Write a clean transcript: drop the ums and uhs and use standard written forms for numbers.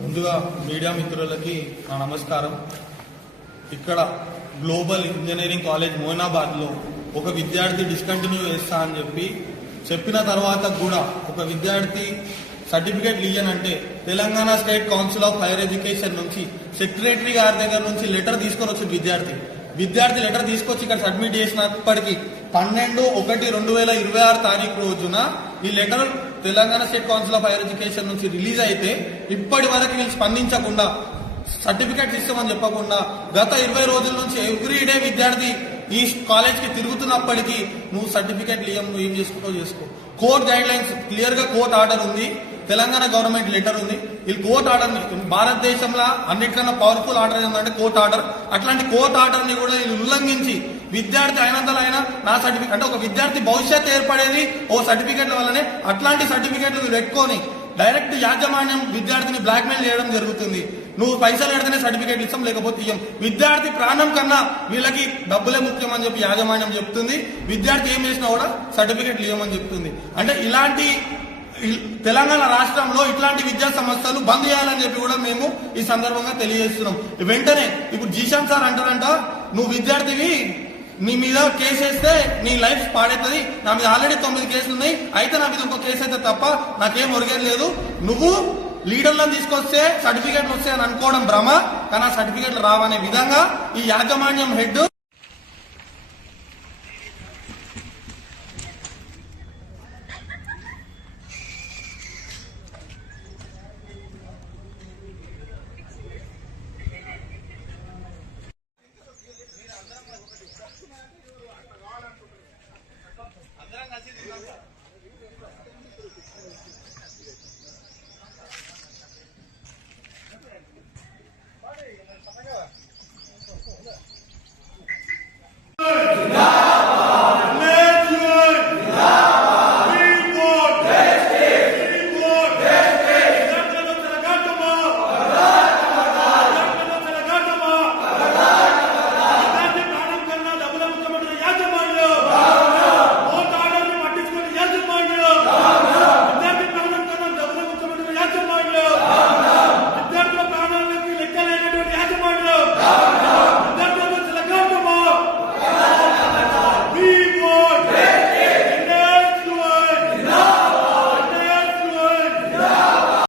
ముందుగా మీడియా మిత్రులకి నా నమస్కారం. ఇక్కడ గ్లోబల్ ఇంజనీరింగ్ కాలేజ్ మోయినాబాద్ లో ఒక విద్యార్థి డిస్కంటిన్యూ చేస్తా అని చెప్పిన తర్వాత కూడా ఒక విద్యార్థి సర్టిఫికేట్ ఇయ్యనంటే Telangana state council of higher education నుంచి సెక్రటరీ గారి దగ్గర నుంచి లెటర్ తీసుకొని వచ్చింది విద్యార్థి లెటర్ తీసుకొచ్చి ఇక్కడ సబ్మిట్ చేసినప్పటికీ 12/1/2026 తారీఖు రోజున ఈ letter Telangana state council of higher education నుంచి రిలీజ్ అయితే ఇప్పటి వరకు వీళ్ళు స్పందించకుండా సర్టిఫికేట్ ఇస్తామని చెప్పకుండా గత 20 రోజుల నుంచి ఎవ్రీడే విద్యార్థి ఈ కాలేజ్ కి తిరుగుతున్నప్పటికీ నువ్వు సర్టిఫికేట్ ఇయ్యం, నువ్వు ఏం చేసుకో. కోర్ట్ గైడ్ లైన్స్ క్లియర్ గా కోర్ట్ ఆర్డర్ ఉంది, తెలంగాణ గవర్నమెంట్ లెటర్ ఉంది. ఈ కోర్ట్ ఆర్డర్ భారతదేశంలో అన్నిటికన్నా పవర్ఫుల్ ఆర్డర్ ఏంటంటే కోర్ట్ ఆర్డర్. అట్లాంటి కోర్ట్ ఆర్డర్ ని కూడా వీళ్ళు ఉల్లంఘించి విద్యార్థి అయినంతలైనా నా సర్టిఫికేట్ అంటే ఒక విద్యార్థి భవిష్యత్తు ఏర్పడేది ఓ సర్టిఫికేట్ల వల్లనే. అట్లాంటి సర్టిఫికేట్లు పెట్టుకొని డైరెక్ట్ యాజమాన్యం విద్యార్థిని బ్లాక్మెయిల్ చేయడం జరుగుతుంది. నువ్వు పైసలు కడితేనే సర్టిఫికేట్లు ఇస్తాం, లేకపోతే ఇయ్యం. విద్యార్థి ప్రాణం కన్నా వీళ్ళకి డబ్బులే ముఖ్యం అని చెప్పి యాజమాన్యం చెప్తుంది. విద్యార్థి ఏం చేసినా కూడా సర్టిఫికేట్లు ఇవ్వమని చెప్తుంది. అంటే ఇలాంటి తెలంగాణ రాష్ట్రంలో ఇట్లాంటి విద్యా సంస్థలు బంద్ చేయాలని చెప్పి కూడా మేము ఈ సందర్భంగా తెలియజేస్తున్నాం. వెంటనే ఇప్పుడు జీశాన్ సార్ అంటారంట, నువ్వు విద్యార్థివి, నీ మీద కేసు వేస్తే నీ లైఫ్ పాడవుతుంది, నా మీద ఆల్రెడీ 9 కేసులు ఉన్నాయి, అయితే నా మీద ఇంకో కేసు అయితే తప్ప నాకేం ఒరిగేది లేదు. నువ్వు లీడర్లను తీసుకొస్తే సర్టిఫికేట్లు వస్తాయని అనుకోవడం భ్రమ, కానీ ఆ సర్టిఫికేట్లు రావనే విధంగా ఈ యాజమాన్యం హెడ్